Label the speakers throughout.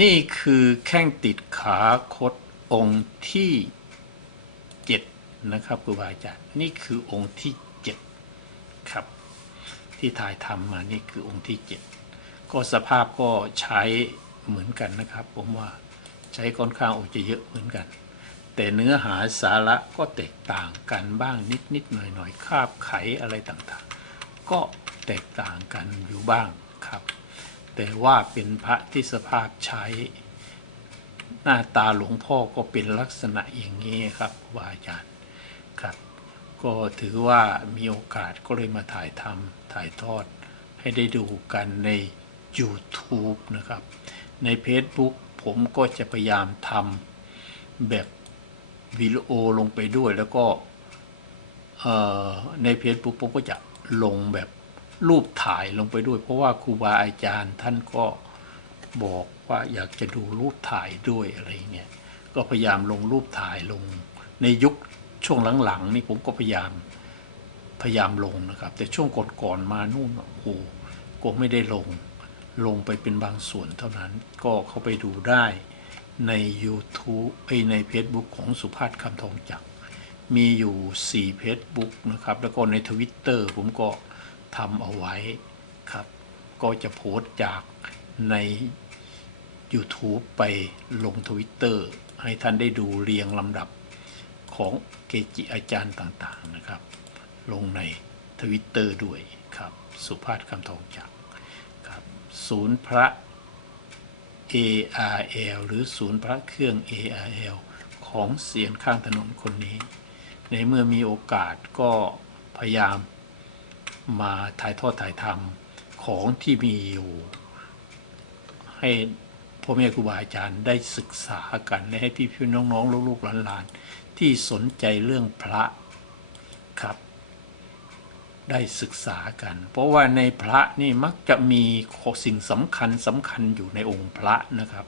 Speaker 1: นี่คือแข้งติดขาคดองค์ที่เจ็ดนะครับครูบาอาจารย์นี่คือองค์ที่เจ็ดครับ ที่ถ่ายทำมานี่คือองค์ที่เจ็ดก็สภาพก็ใช้เหมือนกันนะครับ ผมว่าใช้ค่อนข้างโอจะเยอะเหมือนกัน แต่เนื้อหาสาระก็แตกต่างกันบ้างนิดนิดหน่อยหน่อยๆคาบไขอะไรต่างๆ ก็แตกต่างกันอยู่บ้างครับ แต่ว่าเป็นพระที่สภาพใช้ หน้าตาหลวงพ่อก็เป็นลักษณะอย่างนี้ครับครูบาอาจารย์ครับ ก็ถือว่ามีโอกาสก็เลยมาถ่ายทำถ่ายทอดให้ได้ดูกันใน YouTube นะครับ ใน Facebook ผมก็จะพยายามทำแบบวิดีโอลงไปด้วยแล้วก็ใน Facebook ผมก็จะลงแบบ รูปถ่ายลงไปด้วย เพราะว่าครูบาอาจารย์ท่านก็บอกว่าอยากจะดูรูปถ่ายด้วยอะไรเงี้ยก็พยายามลงรูปถ่ายลง ในยุคช่วงหลังๆนี่ผมก็พยายามพยายามลงนะครับ แต่ช่วงก่อนๆมานู่นโอ้โหก็ไม่ได้ลงลงไปเป็นบางส่วนเท่านั้นก็เข้าไปดูได้ใน YouTube เอ้ยใน Facebook ของสุภาพคำทองจักรมีอยู่ 4 Facebook นะครับ แล้วก็ใน Twitter ผมก็ ทำเอาไว้ครับ ก็จะโพสต์จากใน YouTube ไปลง Twitter ให้ท่านได้ดูเรียงลำดับของเกจิอาจารย์ต่างๆนะครับ ลงในทวิตเตอร์ด้วยครับ สุภาพคำทองจักครับ ศูนย์พระ ARL หรือศูนย์พระเครื่อง ARL ของเสียนข้างถนนคนนี้ ในเมื่อมีโอกาสก็พยายาม มาถ่ายทอดถ่ายทำของที่มีอยู่ ให้พ่อแม่ครูบาอาจารย์ได้ศึกษากันและให้พี่ๆน้องๆลูกๆหลานๆที่สนใจเรื่องพระครับ ได้ศึกษากัน เพราะว่าในพระนี่มักจะมีสิ่งสำคัญสำคัญอยู่ในองค์พระนะครับ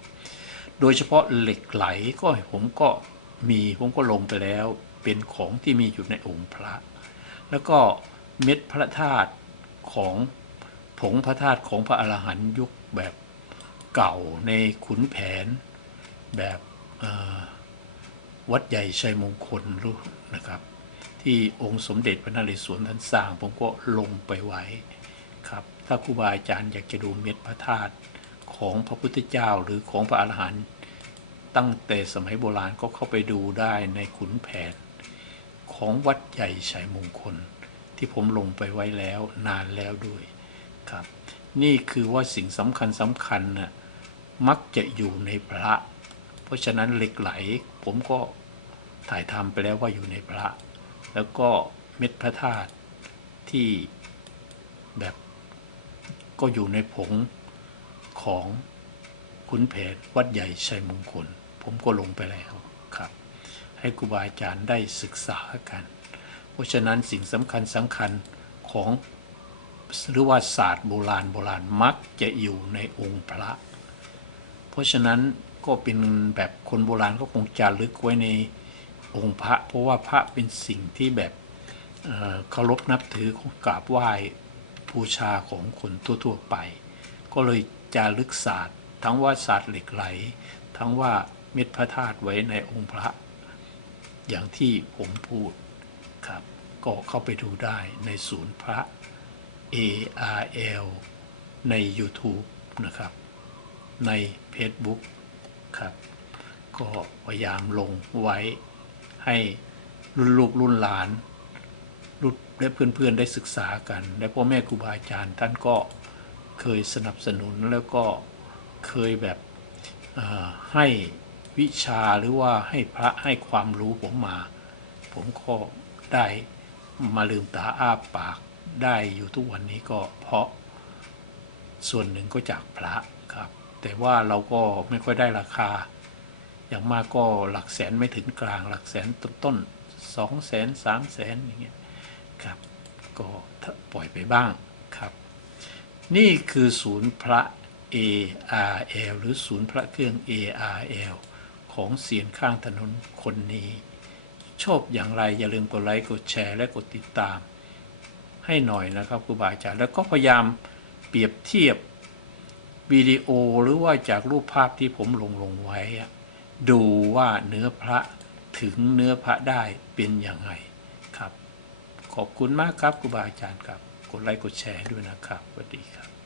Speaker 1: โดยเฉพาะเหล็กไหลก็ผมก็มีผมก็ลงไปแล้วเป็นของที่มีอยู่ในองค์พระ แล้วก็ เม็ดพระธาตุของผงพระธาตุของพระอรหันต์ยุคแบบเก่าในขุนแผนแบบวัดใหญ่ชัยมงคลรู้นะครับ ที่องค์สมเด็จพระนเรศวรท่านสร้างผมก็ลงไปไว้ครับ ถ้าครูบาอาจารย์อยากจะดูเม็ดพระธาตุของพระพุทธเจ้าหรือของพระอรหันต์ตั้งแต่สมัยโบราณก็เข้าไปดูได้ในขุนแผนของวัดใหญ่ชัยมงคล ที่ผมลงไปไว้แล้วนานแล้วด้วยครับ นี่คือว่าสิ่งสำคัญสำคัญน่ะมักจะอยู่ในพระ เพราะฉะนั้นเหล็กไหล ผมก็ถ่ายทำไปแล้วว่าอยู่ในพระ แล้วก็เม็ดพระธาตุที่แบบก็อยู่ในผงของขุนแผนวัดใหญ่ชัยมงคล ผมก็ลงไปแล้วครับ ให้ครูบาอาจารย์ได้ศึกษากัน ราะฉะนั้นสิ่งสำคัญสำคัญของหรือว่าศาสตร์โบราณโบราณมักจะอยู่ในองค์พระ เพราะฉะนั้นก็เป็นแบบคนโบราณก็คงจารึกไว้ในองค์พระ เพราะว่าพระเป็นสิ่งที่แบบเคารพนับถือของกราบไหว้บูชาของคนทั่วๆไป ก็เลยจารึกศาสตร์ ทั้งว่าศาสตร์เหล็กไหล ทั้งว่าเม็ดพระธาตุไว้ในองค์พระ อย่างที่ผมพูดครับ ก็เข้าไปดูได้ในศูนย์พระ ARL ใน YouTube นะครับ ใน Facebook ครับ ก็พยายามลงไว้ให้รุ่นลูกรุ่นหลานรุ่นและเพื่อนๆได้ศึกษากัน และพ่อแม่ครูบาอาจารย์ท่านก็เคยสนับสนุนแล้วก็เคยแบบให้วิชาหรือว่าให้พระให้ความรู้ผมมา ผมก็ได้ มาลืมตาอ้าปากได้อยู่ทุกวันนี้ก็เพราะส่วนหนึ่งก็จากพระครับ แต่ว่าเราก็ไม่ค่อยได้ราคา อย่างมากก็หลักแสนไม่ถึงกลางหลักแสนต้นๆสองแสนสามแสนอย่างเงี้ยครับ ก็ปล่อยไปบ้างครับ นี่คือศูนย์พระ ARL หรือศูนย์พระเครื่อง ARL ของเสียนข้างถนนคนนี้ ชอบอย่างไร อย่าลืมกดไลค์กดแชร์และกดติดตาม ให้หน่อยนะครับครูบาอาจารย์แล้วก็พยายามเปรียบเทียบวิดีโอหรือว่าจากรูปภาพที่ผมลงลงไว้ ดูว่าเนื้อพระถึงเนื้อพระได้เป็นอย่างไรครับ ขอบคุณมากครับครูบาอาจารย์ครับ กดไลค์กดแชร์ด้วยนะครับสวัสดีครับ